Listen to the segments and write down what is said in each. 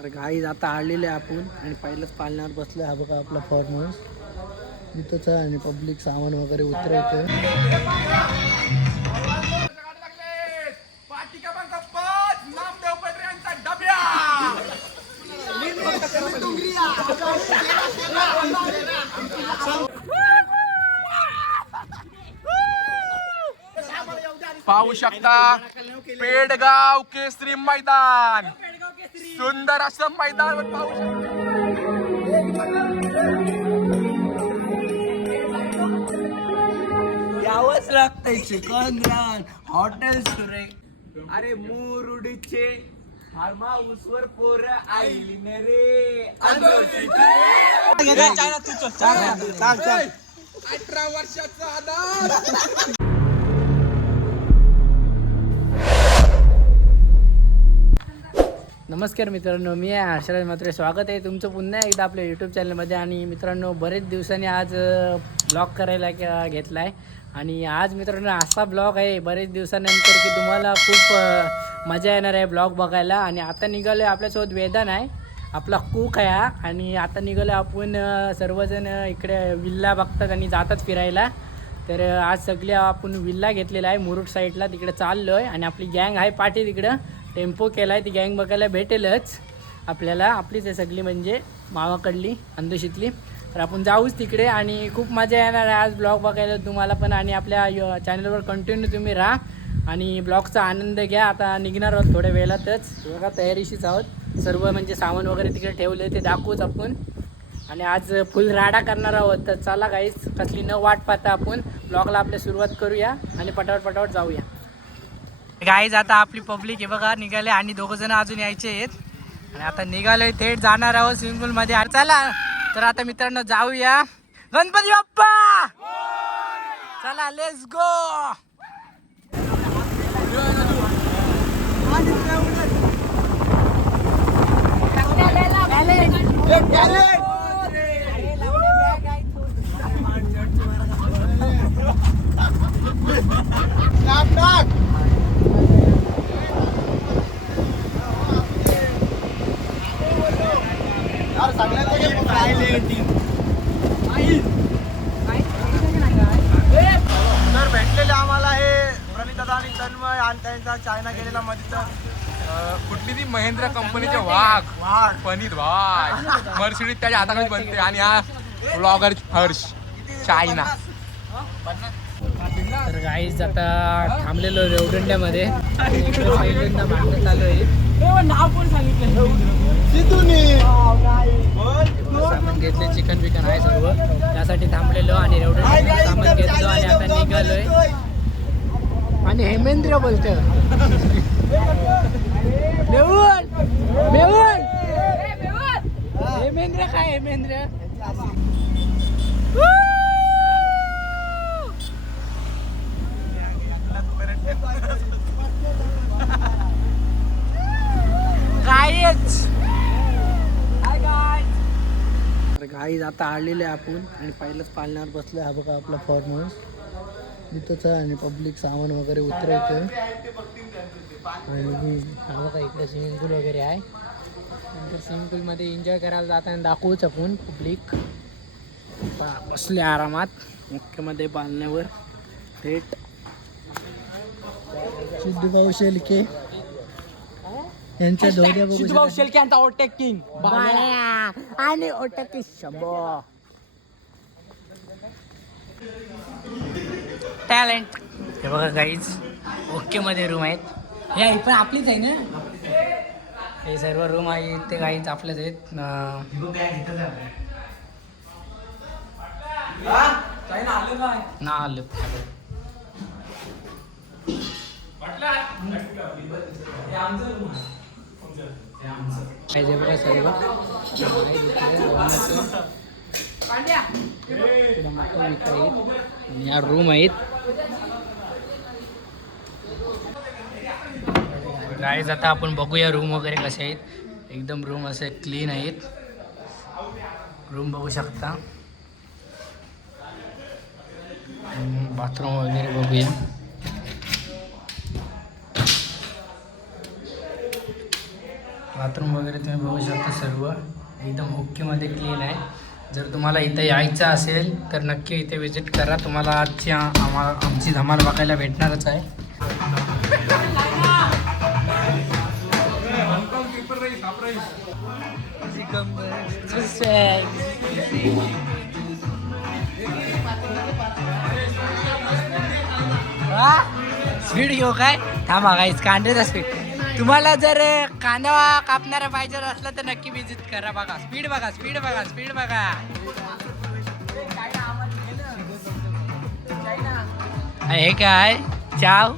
तर गाई आता आलेले आपण आणि पहिलंच पालण्यावर बसलो हा बघा आपला फॉर्म हाऊस इथंच आहे आणि पब्लिक सामान वगैरे उतरवते पाहू शकता पेडगाव केसरी मैदान. सुंदर असं मैदान पाहू शकता. यावंच लागतंय चिकन रान हॉटेल सुरे अरे मुरुडीचे फार्म हाऊसवर पोर आईली न रे. अठरा वर्षाचा आधार. नमस्कार मित्रांनो मी आहे हर्षराज मात्रे स्वागत आहे तुमचं पुन्हा एकदा आपल्या यूट्यूब चॅनलमध्ये आणि मित्रांनो बरेच दिवसांनी आज ब्लॉग करायला घेतला आहे आणि आज मित्रांनो असा ब्लॉग आहे बरेच दिवसानंतर की तुम्हाला खूप मजा येणार आहे ब्लॉग बघायला. आणि आता निघालो आहे आपल्यासोबत वेदन आहे. आपला कुक आहे हा. आणि आता निघालो आपण सर्वजण इकडे विल्ला बघतात आणि जातात फिरायला. तर आज सगळे आपण विल्ला घेतलेला आहे मुरुड साईडला तिकडे चाललो आहे आणि आपली गँग आहे पाठी तिकडं. टेम्पो केला आहे ती गँग बघायला भेटेलच. आपल्याला आपलीच आहे सगळी म्हणजे मावाकडली अंधुशीतली. तर आपण जाऊच तिकडे आणि खूप मजा येणार आहे आज ब्लॉग बघायला तुम्हाला पण आणि आपल्या य- चॅनलवर कंटिन्यू तुम्ही राहा. आणि ब्लॉगचा आनंद घ्या. आता निघणार आहोत थोड्या वेळातच. बघा तयारीशीच आहोत. सर्व म्हणजे सामान वगैरे तिकडे ठेवलं ते दाखवूच आपण. आणि आज फुल राडा करणार आहोत. तर चला काहीच कसली न वाट पाहता आपण ब्लॉगला आपल्या सुरुवात करूया आणि पटावट पटावट जाऊया. गाईज आता आपली पब्लिक आहे बघा निघाले आणि दोघ जण अजून यायचे आहेत. आणि आता निघालोय थेट जाणार आहोत स्विमिंग पूल मध्ये. अरे चला तर आता मित्रांनो जाऊया. गणपती बाप्पा! चला लेट्स गो तर भेटलेले आम्हाला हे प्रणितदा आणि तन्मय आणि त्यांचा चायना गेलेला मध्ये तर कुठली ती महेंद्र कंपनीचे वाघ वाघ. पनीत वाघ मर्सिडीज त्याच्या हाताखाली बनते आणि हा ब्लॉगर हर्ष चायना. तर गाईज आता थांबलेलो इकडे पहिल्यांदा भांडण चालू आहे. नाव कोण सांगितलं. सामान घेतले चिकन बिकन आहे सर्व. त्यासाठी थांबलेलो आणि रेवदंड्यामध्ये सामान घेतलो आणि आता निघालोय. आणि हेमेंद्र बोलत मेहुल मेहुल. हेमेंद्र काय हेमेंद्र? आता आलेले आपण. आणि पहिलंच पालण्यावर बसलो हा बघा आपला फॉर्म हाऊस तिथंच आहे आणि पब्लिक सामान वगैरे उतरायचं आणि हा बघा इकडे स्विमिंग पूल वगैरे आहे. नंतर स्विमिंग पूलमध्ये एन्जॉय करायला जाताना दाखवूच आपण पब्लिक आता बसले आरामात. मुख्यमध्ये पालण्यावर थेट. सिद्धूभाऊ शेलके. यांच्या धोऱ्या बघू शकता. शेलके यांचा ओटेक किंग बाळ्या. आणि ओटकी शंभो. टॅलेंट हे बघा काहीच ओके मध्ये रूम आहेत. हे आहे पण आपलीच आहे ना? हे सर्व रूम आहेत ते काहीच आपलेच आहेत. अं, ना आलं. काय बघा सर्व आणि या रूम आहेत गाईज आता आपण बघूया रूम वगैरे कसे आहेत. एकदम रूम असे क्लीन आहेत. रूम बघू शकता. बाथरूम वगैरे बघूया. बाथरूम वगैरे तुम्ही बघू शकता सर्व. एकदम ओकेमध्ये क्लीन आहे. जर तुम्हाला इथं यायचं असेल तर नक्की इथे व्हिजिट करा. तुम्हाला आजची आम्हा आमची धमाल बघायला भेटणारच आहे. स्पीड घेऊ काय? थांबा काहीच कांद्याचा स्पीड तुम्हाला जर कांदा कापणारा पाहिजे असला तर नक्की विजिट करा बघा. स्पीड बघा स्पीड बघा स्पीड बघा. हे काय? चाव?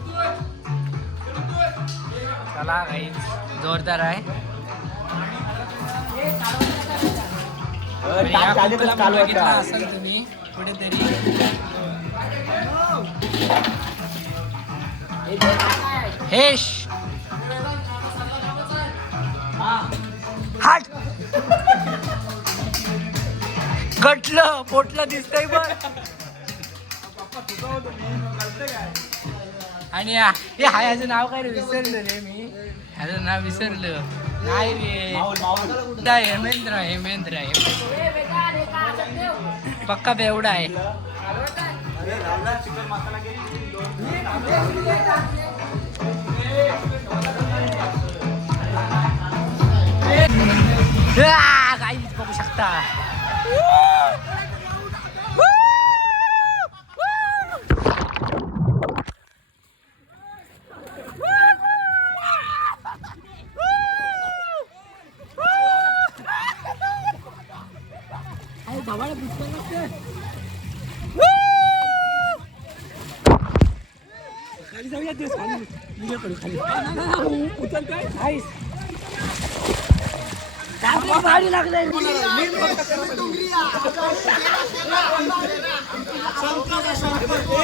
चला काहीच जोरदार आहे. बघितला असाल तुम्ही कुठेतरी. हेश हाट. कटलं पोटलं दिसतंय बघ. आणि हे हाय ह्याचं नाव काय रे? विसरलं रे मी. ह्याचं नाव विसरलं नाही रे. दा हेमेंद्र हेमेंद्र आहे पक्का बेवडा आहे. 으아, 아이 보고 싶다. 나와야 불쌍할게. 이상한테 사는 이게 걸려. 아, 나, 나, 나, 못 한다. 나이스. आ, काहीच बघू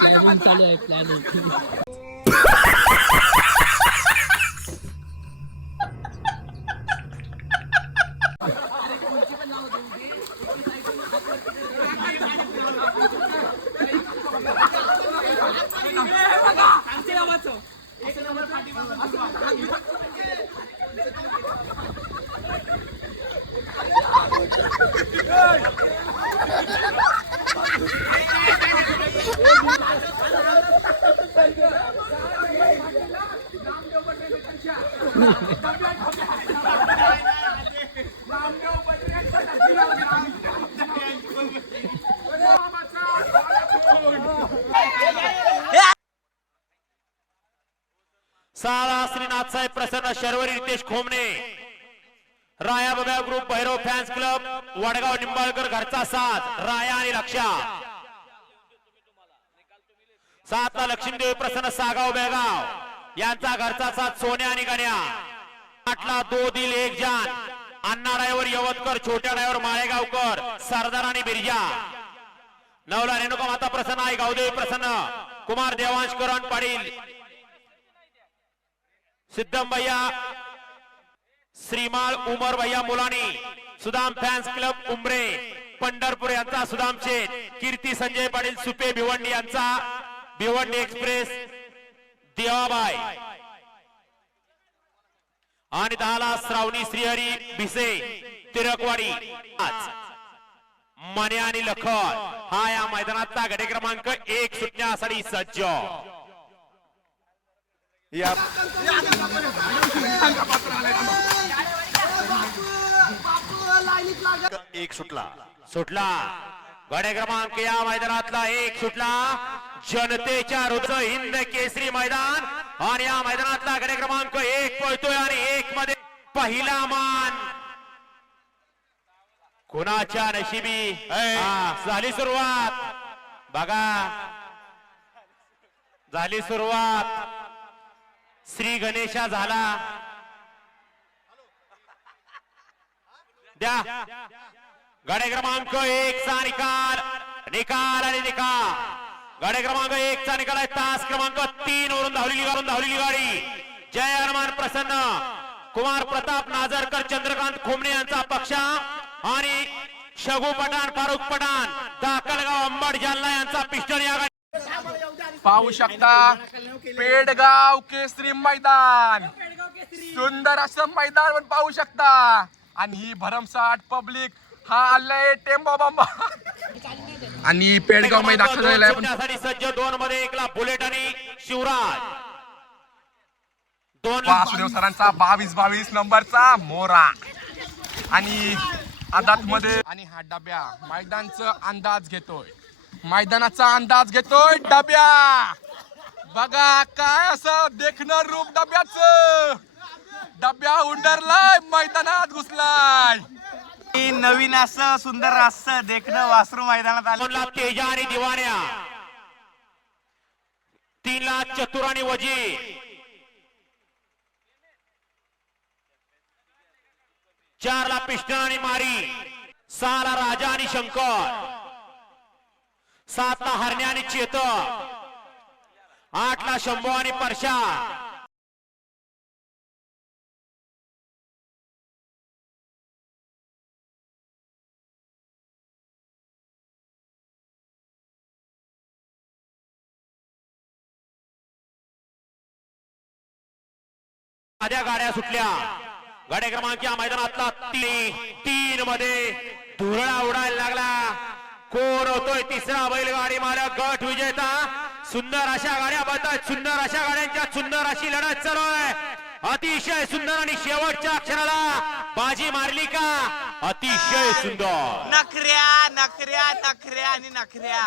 शकता चालू आहे प्लॅनिंग साळा श्रीनाथ साहेब Prasanna Sharvari Ritesh Khomane. Raya Babya group Bhairav fans club Vadgaon Nimbalkar घरचा साथ राया आणि लक्षा. सातला लक्ष्मीदेवी प्रसन्न सागाव बेगाव यांचा घरचा साथ सोन्या आणि गण्या. आठला दो दिल एक जान. अण्णा ड्रायव्हर यवतकर छोट्या ड्रायव्हर माळेगावकर सरदार आणि बिरजा. नवला रेणुका माता प्रसन्न आहे गावदेवी प्रसन्न. कुमार देवांश करण पाटील. सिद्धम भैया श्रीमाळ उमर भैया मुलानी. Sudam fans club Umare. Pandharpur यांचा सुदाम शेठ. कीर्ती संजय पाटील सुपे भिवंडी यांचा. भिवंडी एक्सप्रेस. देवाबाई. आणि दहाला श्रावणी श्रीहरी भिसे तिरकवाडी. मने आणि लखन हा या मैदानाचा गडे क्रमांक एक सुटण्यासाठी सज्ज. या एक सुटला. सुटला. गडे क्रमांक या मैदानातला एक सुटला. जनतेच्या हृदय हिंद केसरी मैदान आणि या मैदानातला गडे क्रमांक एक पळतोय आणि एक मध्ये पहिला मान. कुणाच्या नशिबी? झाली सुरुवात. बघा. झाली सुरुवात. श्री गणेशा झाला. द्या. गाडे क्रमांक एक चा निकाल. निकाल आणि निकाल. गाडे क्रमांक एक चा निकाल आहे. तास क्रमांक तीन वरून धावलेली घालून धावलेली गाडी. जय हनुमान प्रसन्न. कुमार प्रताप नाजरकर चंद्रकांत खोमणे यांचा पक्ष. आणि शगू पठाण फारुख पठाण दाखलगाव अंबड जालना यांचा पिस्टन या गाडी. पाहू शकता पेडगाव केसरी मैदान. सुंदर असं मैदान पण पाहू शकता. आणि ही भरमसाठ पब्लिक हा आलाय टेम्बा बांबा. आणि पेडगावमध्ये दाखल झालेला आहे पण सज्ज दोन मध्ये एकला बुलेट आणि शिवराज. दोन वासुदेव सरांचा बावीस बावीस नंबरचा मोरा. आणि आदात मध्ये आणि हा डब्या मैदानचा अंदाज घेतोय. मैदानाचा अंदाज घेतोय डब्या. बघा काय असं देखणं रूप डब्याच. डब्या उंडरलाय मैदानात घुसलाय. नवीन असं सुंदर असं देखणं वासरू मैदानात आलं. तेजा आणि दिवाण्या. तीनला चतुर आणि वजी चारला पिस्टन आणि मारी. सहा ला राजा आणि शंकर. सातला हरण्या आणि चेतक. आठला शंभू आणि परशा. साध्या गाड्या सुटल्या. गाड्या क्रमांक या मैदानातला तीन तीन मध्ये धुरळा उडायला लागला. कोण होतोय तिसरा बैलगाडी मालक? गट विजेता. सुंदर अशा गाड्या बघतात सुंदर अशा गाड्यांच्या सुंदर अशी लढत चालू आहे. अतिशय सुंदर आणि शेवटच्या अक्षराला बाजी मारली का? अतिशय सुंदर. नखऱ्या नखऱ्या नखऱ्या आणि नखऱ्या.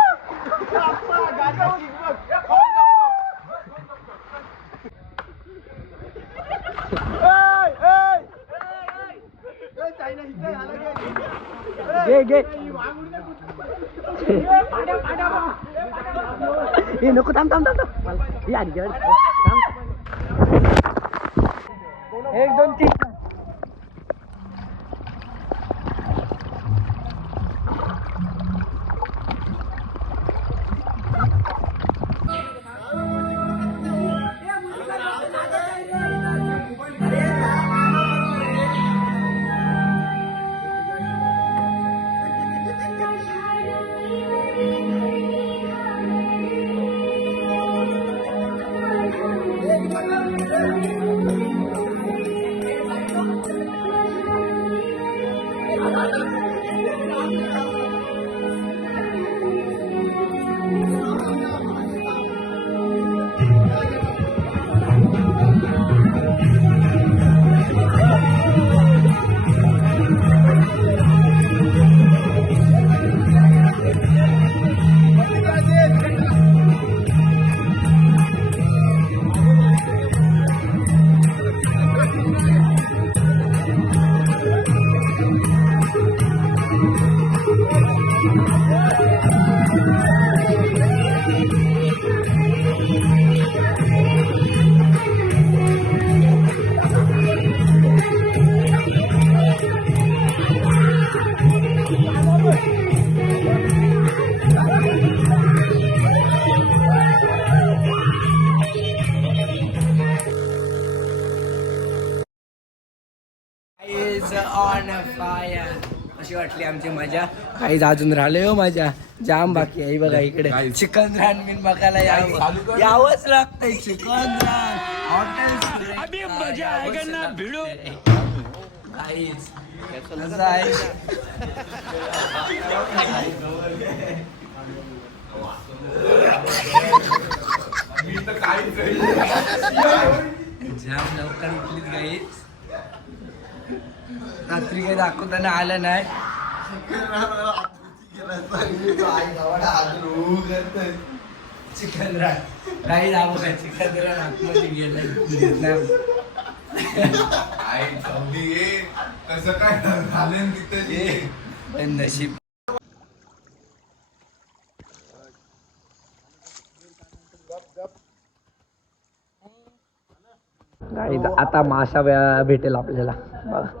घे घे हे नको थांब थांब थांब थांब. मला- एक दोन तीन. काही अजून राहिले हो मजा जाम बाकी आहे बघा इकडे. चिकन रान बिन बघायला यावं. यावंच लागतंय चिकन रान. हॉटेल जाम लवकर उठलीत गाईच रात्री काही दाखवताना आलं नाही. चिकन दाखव काय चिकन रान आतमध्ये गेलं कसं काय झालं तिथं पण नशीब. आता माशा भेटेल आपल्याला. बघा.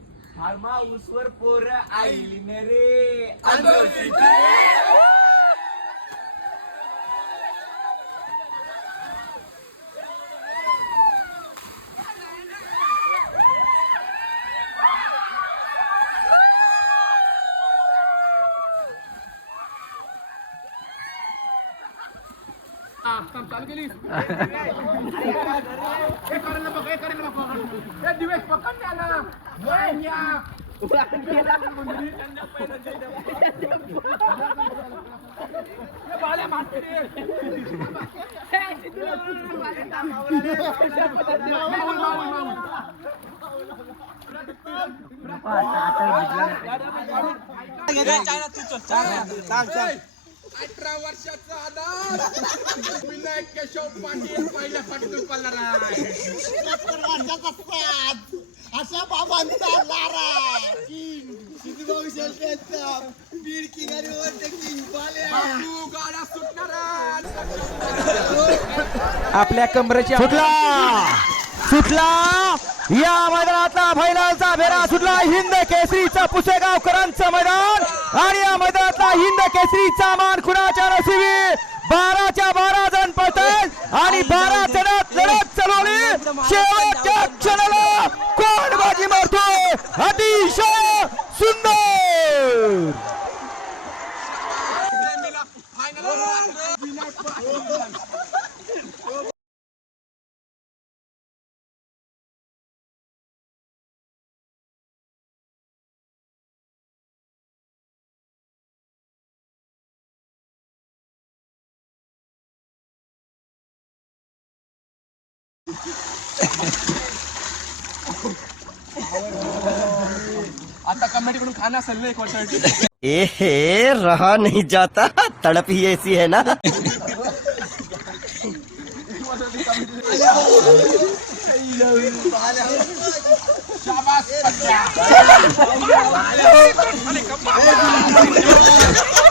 फार्म हाऊसवर पोर आईली न रे अठरा वर्षाचा आधार. विनायक केशव पाटील पहिल्या फाटीतून पडणार लारा. बीड तू सुटणार आपल्या कमरेची सुटला. सुटला. या मैदानातला फायनलचा भेरा सुटला. हिंद केसरीचा पुसेगावकरांचं मैदान. आणि या मैदानातला हिंद केसरीचा मान कुणाच्या नशिबी बाराच्या बारा जण पळतात आणि बारा जणात लढत चालवली. शेवटच्या क्षणाला कोण बाजी मारतो अतिशय सुंदर. आता कमेटीकडून खाना असेल ना एक वर्षासाठी? ए रहा नहीं जाता. तड़प ही ऐसी है ना. सुट्टी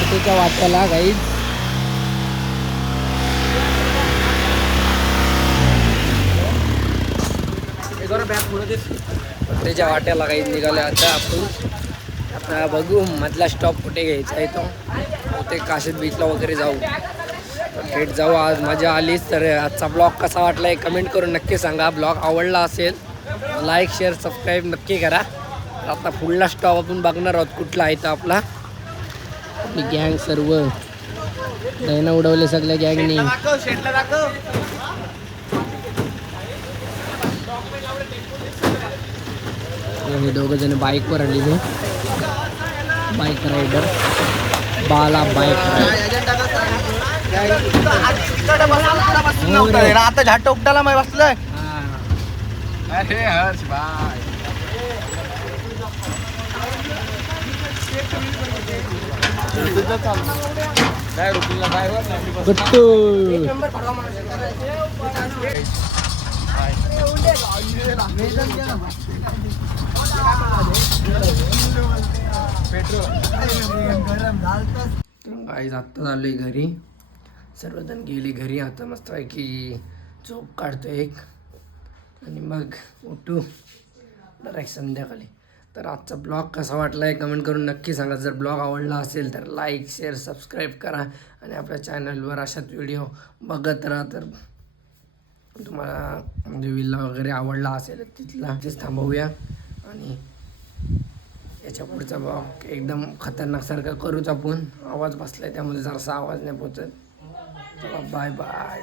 सगळी त्याच्या वाट्याला गाईच त्याच्या वाट्याला काही निघाल्या आता आपण. आता बघू मधला स्टॉप कुठे घ्यायचा आहे तो. ते काशीद बीचला वगैरे जाऊ. थेट जाऊ आज. मजा आलीच. तर आजचा ब्लॉग कसा वाटला आहे कमेंट करून नक्की सांगा. ब्लॉग आवडला असेल लाईक शेअर सबस्क्राईब नक्की करा. आता पुढला स्टॉप आपण बघणार आहोत कुठला आहे तो आपला. आपली गँग सर्व. दैना उडवले सगळ्या गँगनी. हे दोघं जण बाईकवर आलेले bike rider Bala bike rider आता झाट उपटाला माहिती बसलं अरे हर्ष बाय ड्रायव्हर गाईज आत्ता घरी. सर्वजण गेली घरी. आता मस्त आहे की झोप काढतो एक. आणि मग उठू. डायरेक्ट संध्याकाळी. तर आजचा ब्लॉग कसा वाटला आहे कमेंट करून नक्की सांगा. जर ब्लॉग आवडला असेल तर लाईक शेअर सबस्क्राईब करा आणि आपल्या चॅनलवर अशाच व्हिडिओ बघत राहा. तर तुम्हाला म्हणजे विल्ला वगैरे आवडला असेल तिथला तिथेच थांबवूया आणि याच्या पुढचा ब्लॉग एकदम खतरनाकसारखा करूच आपण. आवाज बसला आहे त्यामध्ये जरासा आवाज नाही पोचत. चला बाय बाय